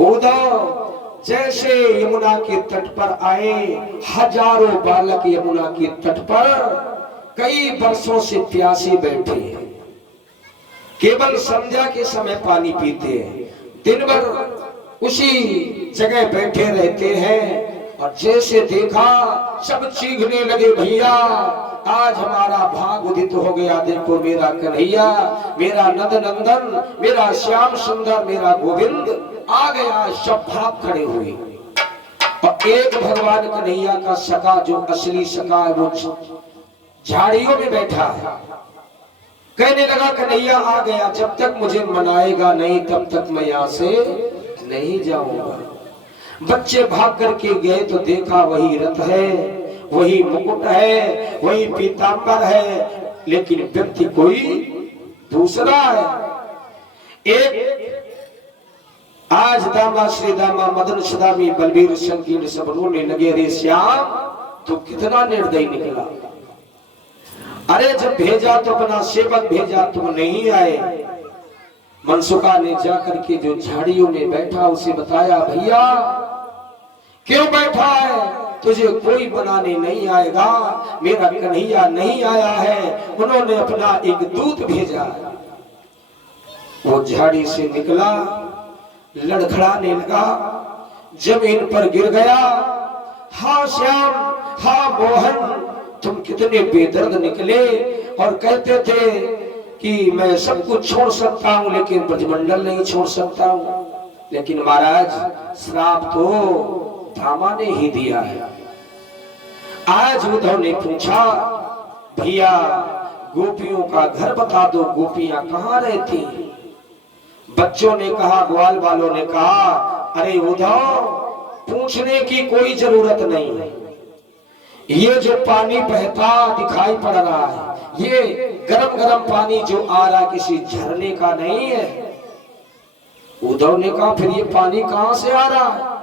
उद्धव जैसे यमुना के तट पर आए, हजारों बालक यमुना के तट पर कई वर्षों से प्यासे बैठे हैं, केवल संध्या के समय पानी पीते हैं, दिन भर उसी जगह बैठे रहते हैं। और जैसे देखा सब चीखने लगे, भैया आज हमारा भाग उदित हो गया, देखो मेरा कन्हैया, मेरा नंद नंदन, मेरा श्याम सुंदर, मेरा गोविंद आ गया। सब भाग खड़े हुए और एक भगवान कन्हैया का सखा, जो असली सखा है, वो झाड़ियों में बैठा है। कहने लगा कन्हैया आ गया, जब तक मुझे मनाएगा नहीं तब तक मैं यहाँ से नहीं जाऊंगा। बच्चे भाग करके गए तो देखा वही रथ है, वही मुकुट है, वही पीतांबर है, लेकिन व्यक्ति कोई दूसरा है। एक आज दामा श्री दामा मदन सदामी बलबीर संकीर्ण सब रोने लगे, रे श्याम तो कितना निर्दयी निकला। अरे जब भेजा तो अपना सेवक भेजा, तुम नहीं आए। मनसुखा ने जाकर के जो झाड़ियों में बैठा उसे बताया, भैया क्यों बैठा है, तुझे कोई बनाने नहीं आएगा, मेरा कन्हैया नहीं आया है, उन्होंने अपना एक दूत भेजा। वो झाड़ी से निकला, लड़खड़ाने लगा, जमीन पर गिर गया। हाँ श्याम, हाँ मोहन, तुम कितने बेदर्द निकले और कहते थे कि मैं सब कुछ छोड़ सकता हूं लेकिन ब्रजमंडल नहीं छोड़ सकता हूं। लेकिन महाराज श्राप तो धामा ने ही दिया है। आज उद्धव ने पूछा, भैया गोपियों का घर बता दो, गोपियां कहाँ रहती? बच्चों ने कहा, ग्वाल वालों ने कहा, अरे उद्धव पूछने की कोई जरूरत नहीं है, ये जो पानी बहता दिखाई पड़ रहा है, ये गरम गरम पानी जो आ रहा किसी झरने का नहीं है। उद्धव ने कहा, फिर ये पानी कहां से आ रहा है?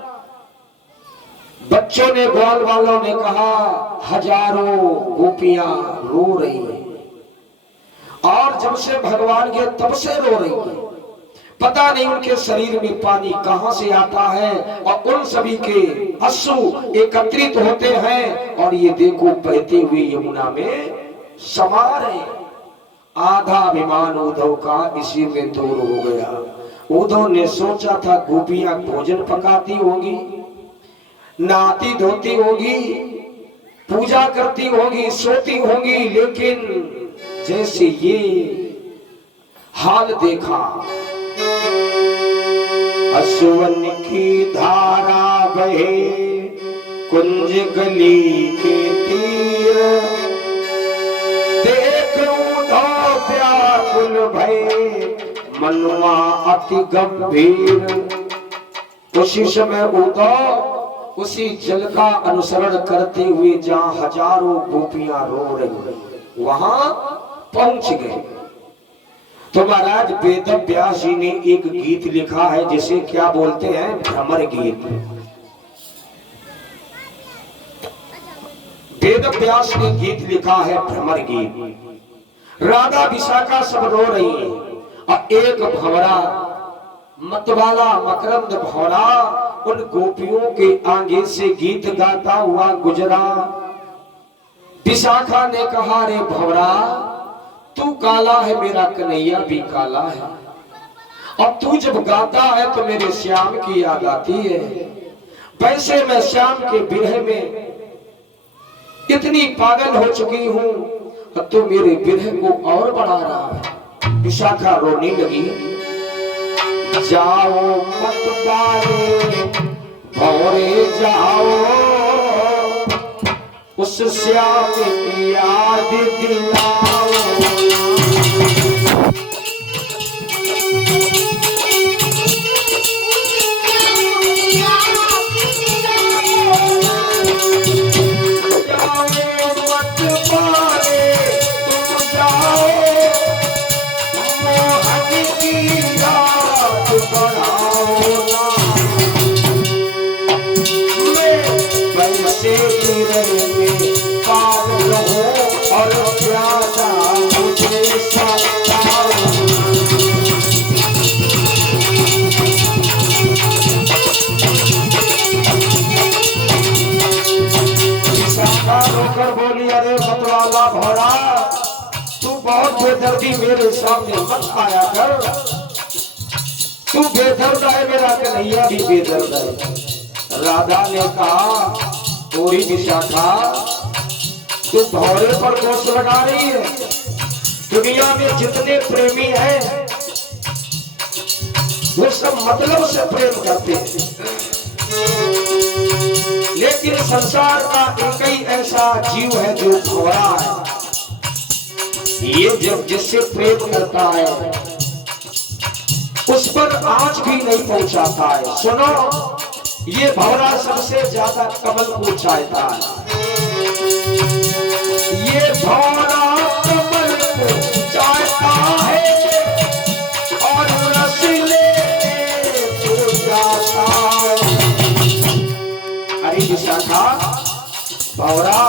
बच्चों ने, ग्वाल वालों ने कहा, हजारों गोपियां रो रही हैं और जब से भगवान के तब से रो रही हैं। पता नहीं उनके शरीर में पानी कहां से आता है और उन सभी के अश्रु एकत्रित होते हैं और ये देखो बहते हुए यमुना में समा रहे। आधा अभिमान उद्धव का इसी में दूर हो गया। उद्धव ने सोचा था गोपियां भोजन पकाती होगी, नहाती धोती होगी, पूजा करती होगी, सोती होगी, लेकिन जैसे ये हाल देखा, असुवन की धारा बहे कुंज गली के तीर, देख उद्धव व्याकुल भये मनुआ अति गंभीर। उसी समय उद्धव उसी जल का अनुसरण करते हुए जहां हजारों गोपियां रो रही वहां पहुंच गए। तो महाराज वेद व्यास जी ने एक गीत लिखा है जिसे क्या बोलते हैं, भ्रमर गीत। वेद व्यास ने गीत लिखा है भ्रमर गीत। राधा विशाखा सब रो रही है और एक भंवरा, मतवाला मकरंद भौरा उन गोपियों के आगे से गीत गाता हुआ गुजरा। विशाखा ने कहा, रे भंवरा तू काला है, मेरा कन्हैया भी काला है, और तू जब गाता है तो मेरे श्याम की याद आती है। वैसे मैं श्याम के विरह में इतनी पागल हो चुकी हूं और तू मेरे विरह को और बढ़ा रहा है। विशाखा रोने लगी, जाओ मत बारे भौरे जाओ, उस श्याम की याद दिलाओ। पागल हो और प्यासा मुझे बहुत बेदर्दी मेरे सामने मत आया कर। तू बेदर्द है, मेरा कन्हैया भी बेदर्द है। राधा ने कहा, थोड़ी विशाखा तू भौरे पर दोष लगा रही है। दुनिया में जितने प्रेमी हैं वो सब मतलब से प्रेम करते हैं, लेकिन संसार का एक ही ऐसा जीव है जो भौरा है। ये जब जिससे प्रेम करता है उस पर आंच भी नहीं पहुंचाता है। सुनो, ये भौरा सबसे ज्यादा कमल को चाहता है। ये भौरा कमल को चाहता है और रस लेने को जाता है। अरे विशाखा, भौरा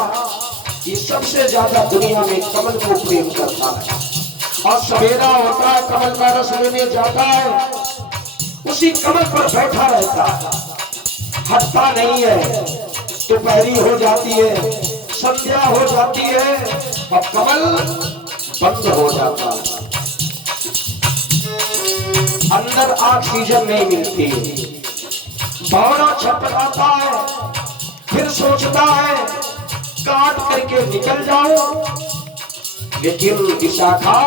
ये सबसे ज्यादा दुनिया में कमल को प्रेम करता है। और सवेरा होता है, कमल का रस लेने जाता है, उसी कमल पर बैठा रहता है, हटता नहीं है। दोपहरी हो जाती है, संध्या हो जाती है और कमल बंद हो जाता है। अंदर ऑक्सीजन नहीं मिलती। भौरा छटपटाता है, फिर सोचता है काट करके निकल जाओ, लेकिन विशाखा,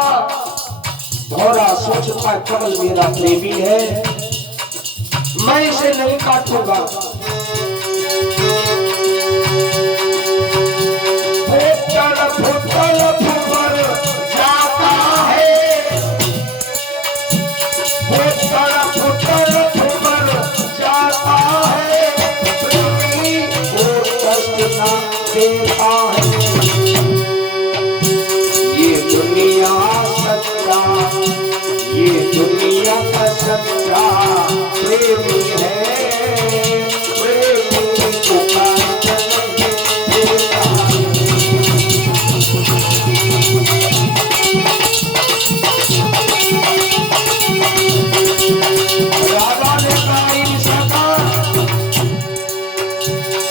भौरा सोचता है कमल मेरा प्रेमी है, मैं इसे नहीं काटूंगा। फुटल फुफर जाता है, फुटल फुफर जाता है, प्रेमी को कष्ट ना देता है। ये दुनिया सच्चा, ये दुनिया का सच्चा प्रेमी है, प्रेमी को कष्ट नहीं देता।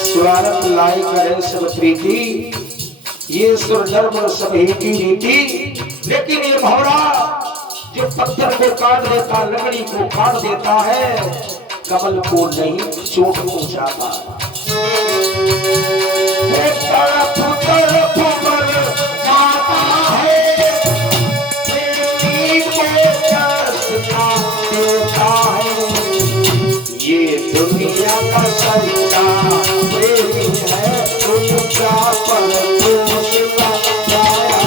स्वार्थ लाई करे सब प्रीति, ये सुर धर्म सब की रीति। लेकिन ये भौरा जो पत्थर को काट देता, लकड़ी को काट देता है, कमल को नहीं चोट पहुंचाता। ये दुनिया का सच्चा प्रेमी है, उनका पर दोष लगाया।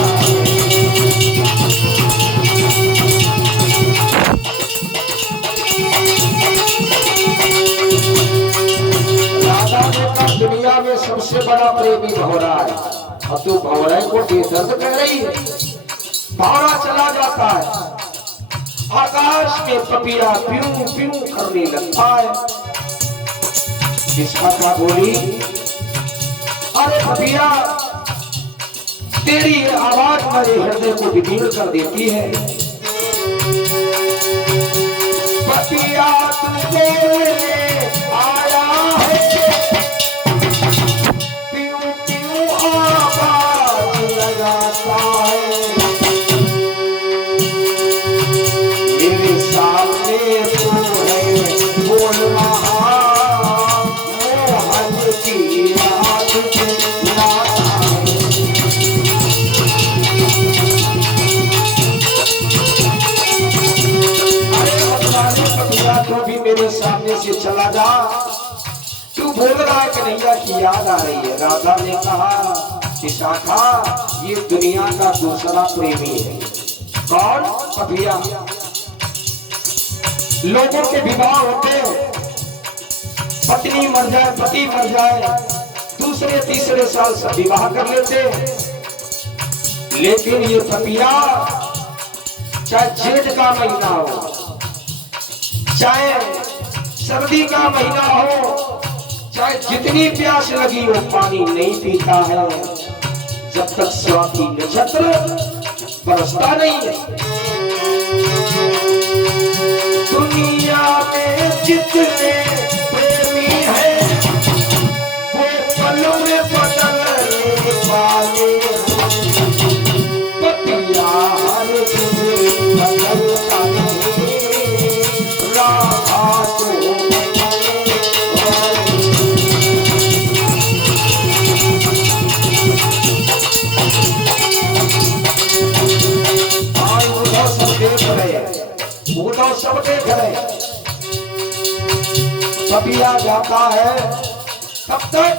राधा ने कहा, दुनिया में सबसे बड़ा प्रेमी भौरा है और तू भौरे को बेदर्द कह रही है। भौरा चला जाता है, आकाश में पपीहा प्यूं प्यूं करने लगता है। विशाखा बोली, अरे पपीहा, तेरी आवाज मेरे हृदय को विदीर्ण कर देती है। पपीहा तुझे आया है, प्यूं प्यूं आवाज लगाता है। सामने तू है बोल रहा, मोहन की याद दिलाता है। अरे अपराधी पपीहा, तू भी मेरे सामने से चला जा। तू बोल रहा है कन्हैया की याद आ रही है। राधा ने कहा, विशाखा, ये दुनिया का दूसरा प्रेमी है। कौन? पपीहा। लोगों के विवाह होते, पत्नी मर जाए, पति मर जाए, दूसरे तीसरे साल सब विवाह कर लेते। लेकिन ये पपीहा, चाहे जेठ का महीना हो, चाहे सर्दी का महीना हो, चाहे जितनी प्यास लगी हो, पानी नहीं पीता है जब तक स्वाति नक्षत्र बरसता नहीं है। दुनिया में जितने प्रेमी हैं वो पल में बदलने वाले हैं। पपीहा पपिया जाता है तब तक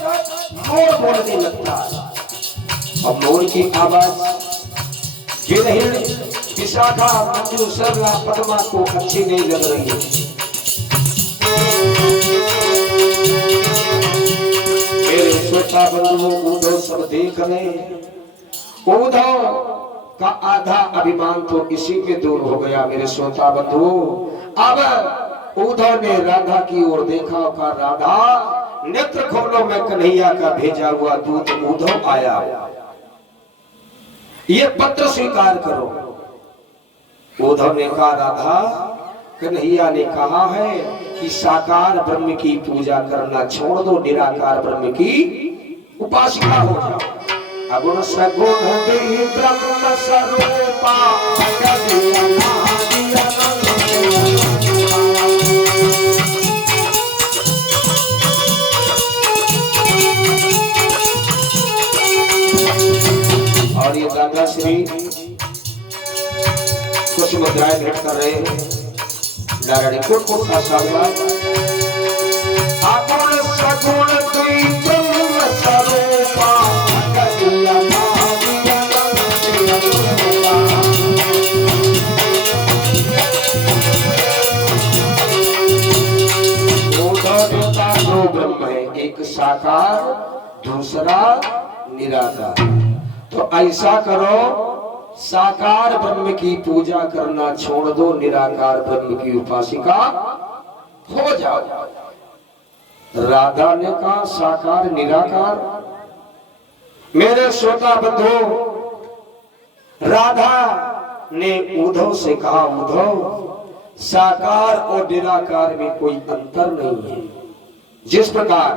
मोर बोलने लगता है और मोर की आवाज गिरहिण विशाखा मंजू सरला पद्मा को अच्छी नहीं लग रही है। मेरे श्रोता बंधुओं उद्धव सब देख रहे, उद्धव का आधा अभिमान तो इसी में दूर हो गया। मेरे श्रोता बंधुओं, अब उद्धव ने राधा की ओर देखा और राधा नेत्र खोलो, मैं कन्हैया का भेजा हुआ दूत उद्धव आया, ये पत्र स्वीकार करो। उद्धव ने कहा राधा, कन्हैया ने कहा है कि साकार ब्रह्म की पूजा करना छोड़ दो, निराकार ब्रह्म की उपासना हो जाओ। अगुण सगुण ब्रह्म स्वरूपा और ये दादा श्री कुछ मुद्राएं भेंट कर रहे हैं। नारायण कुट कुट का साधुवाद। अगुण सगुण ब्रह्म स्वरूपा दो ब्रह्म है, एक साकार दूसरा निराकार। तो ऐसा करो, साकार ब्रह्म की पूजा करना छोड़ दो, निराकार ब्रह्म की उपासिका हो जाओ। राधा ने कहा साकार निराकार। मेरे श्रोता बंधु, राधा ने उद्धव से कहा उद्धव, साकार और निराकार में कोई अंतर नहीं है। जिस प्रकार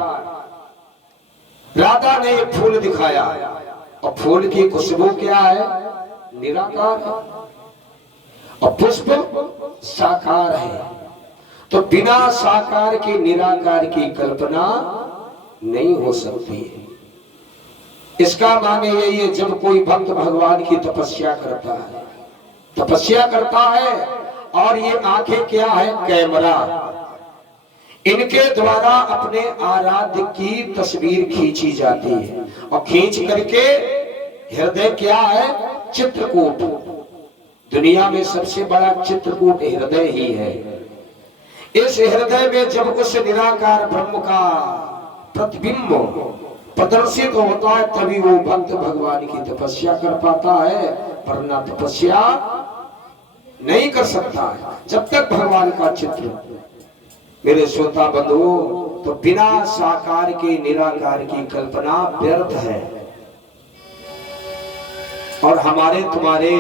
राधा ने एक फूल दिखाया और फूल की खुशबू क्या है, निराकार है, और पुष्प साकार है। तो बिना साकार के निराकार की कल्पना नहीं हो सकती है। इसका माने यही है, जब कोई भक्त भगवान की तपस्या करता है और ये आंखें क्या है, कैमरा, इनके द्वारा अपने आराध्य की तस्वीर खींची जाती है और खींच करके हृदय क्या है, चित्रकूट। दुनिया में सबसे बड़ा चित्रकूट हृदय ही है। इस हृदय में जब उस निराकार ब्रह्म का प्रतिबिंब प्रदर्शित होता है, तभी वो भक्त भगवान की तपस्या कर पाता है, वरना तपस्या नहीं कर सकता है जब तक भगवान का चित्र। मेरे श्रोता बंधुओं, तो बिना साकार के निराकार की कल्पना व्यर्थ है। और हमारे तुम्हारे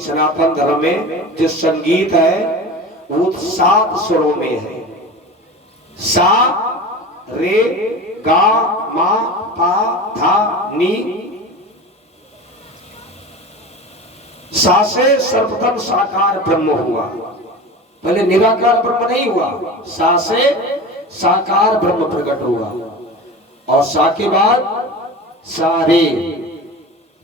सनातन धर्म में जो संगीत है वो 7 स्वरों में है। सा रे गा मा पा धा नी। सा से सर्वप्रथम साकार ब्रह्म हुआ, पहले निराकार ब्रह्म नहीं हुआ। सा से साकार ब्रह्म प्रकट हुआ और सा के बाद सारे,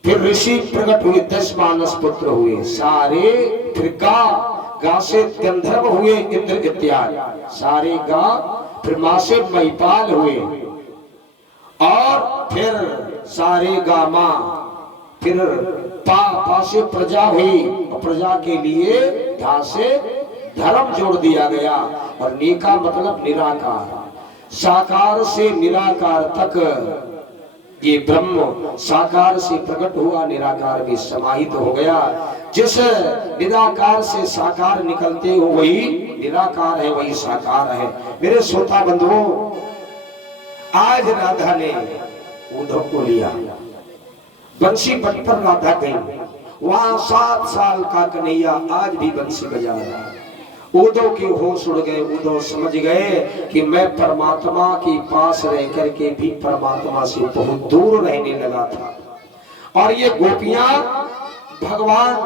फिर ऋषि प्रकट हुए, 10 मानस पुत्र हुए, सारे, फिर गा से गंधर्व हुए, इंद्र इत्यादि, सारे गा, फिर मां से महिपाल हुए, और फिर सारे गा मां, फिर पा से प्रजा हुई, और प्रजा के लिए धा से धर्म जोड़ दिया गया, और नी का मतलब निराकार। साकार से निराकार तक ये ब्रह्म साकार से प्रकट हुआ, निराकार में समाहित हो गया। जिस निराकार से साकार निकलते हो वही निराकार है, वही साकार है। मेरे श्रोता बंधुओं, आज राधा ने उद्धव को लिया, बंसी पट पर राधा गई, वहां 7 साल का कन्हैया आज भी बंसी बजा रहा है। उद्धव के होश उड़ गए। उद्धव समझ गए कि मैं परमात्मा के पास रह करके भी परमात्मा से बहुत दूर रहने लगा था, और ये गोपियां भगवान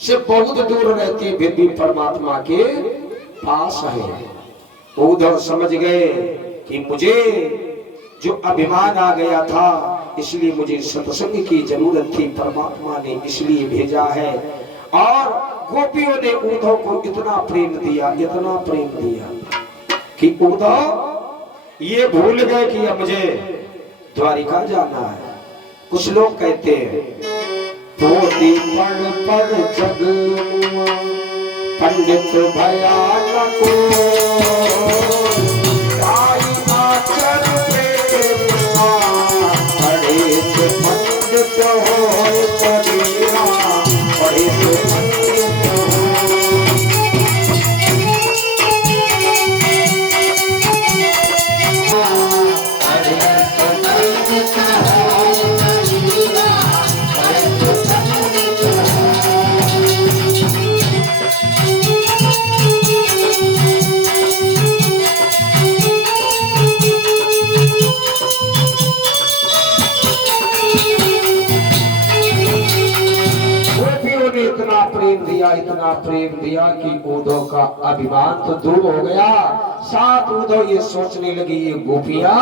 से बहुत दूर रहती फिर भी परमात्मा के पास है। उद्धव समझ गए कि मुझे जो अभिमान आ गया था, इसलिए मुझे सत्संग की जरूरत थी, परमात्मा ने इसलिए भेजा है। और गोपियों ने उद्धव को इतना प्रेम दिया, इतना प्रेम दिया कि उद्धव ये भूल गए कि अब मुझे द्वारिका जाना है। कुछ लोग कहते हैं पोती पर जग पंडित भयानक पंडित हो पढ़े से पंडित हो। इतना प्रेम दिया कि उद्धव का अभिमान तो दूर हो गया। साथ उद्धव ये सोचने लगी ये गोपियां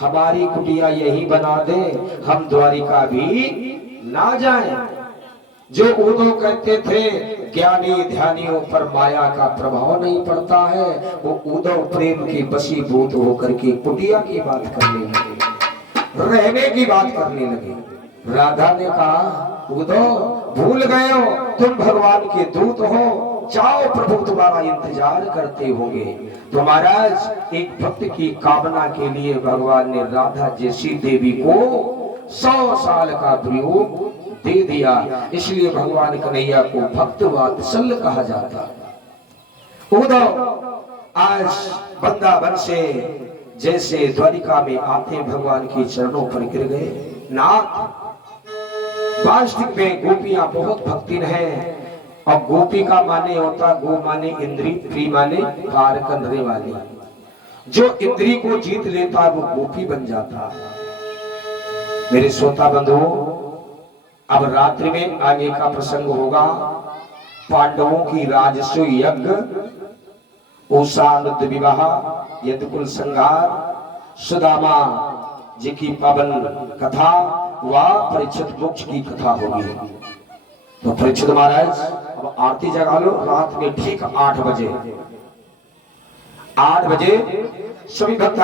हमारी कुटिया यही बना दे, हम द्वारिका भी ना जाएं। जो उद्धव कहते थे ज्ञानी ध्यानियों पर माया का प्रभाव नहीं पड़ता है, वो उद्धव प्रेम की बसीभूत होकर के कुटिया की बात करने लगे, रहने की बात करने लगे। राधा ने कहा उद्धव भूल गए हो, तुम भगवान के दूत हो, जाओ प्रभु तुम्हारा इंतजार करते होंगे। तो महाराज एक भक्त की कामना के लिए भगवान ने राधा जैसी देवी को 100 साल का प्रयोग दे दिया। इसलिए भगवान कन्हैया को भक्त वात्सल्य कहा जाता। उद्धव आज वृंदावन से जैसे द्वारिका में आते भगवान के चरणों पर गिर गए। नाथ वास्तविक में गोपियां बहुत भक्तिन हैं, और गोपी का माने होता गो माने इंद्री, प्री माने पार करने वाली। जो इंद्री को जीत लेता है वो गोपी बन जाता है। मेरे श्रोता बंधुओं, अब रात्रि में आगे का प्रसंग होगा पांडवों की राजस्व यज्ञ, उषानुद्ध विवाह, यदुकुल संहार, सुदामा जी की पावन कथा व परीक्षित मोक्ष की कथा होगी। तो परीक्षित महाराज अब आरती जगा लो। रात में ठीक 8 बजे सभी भक्त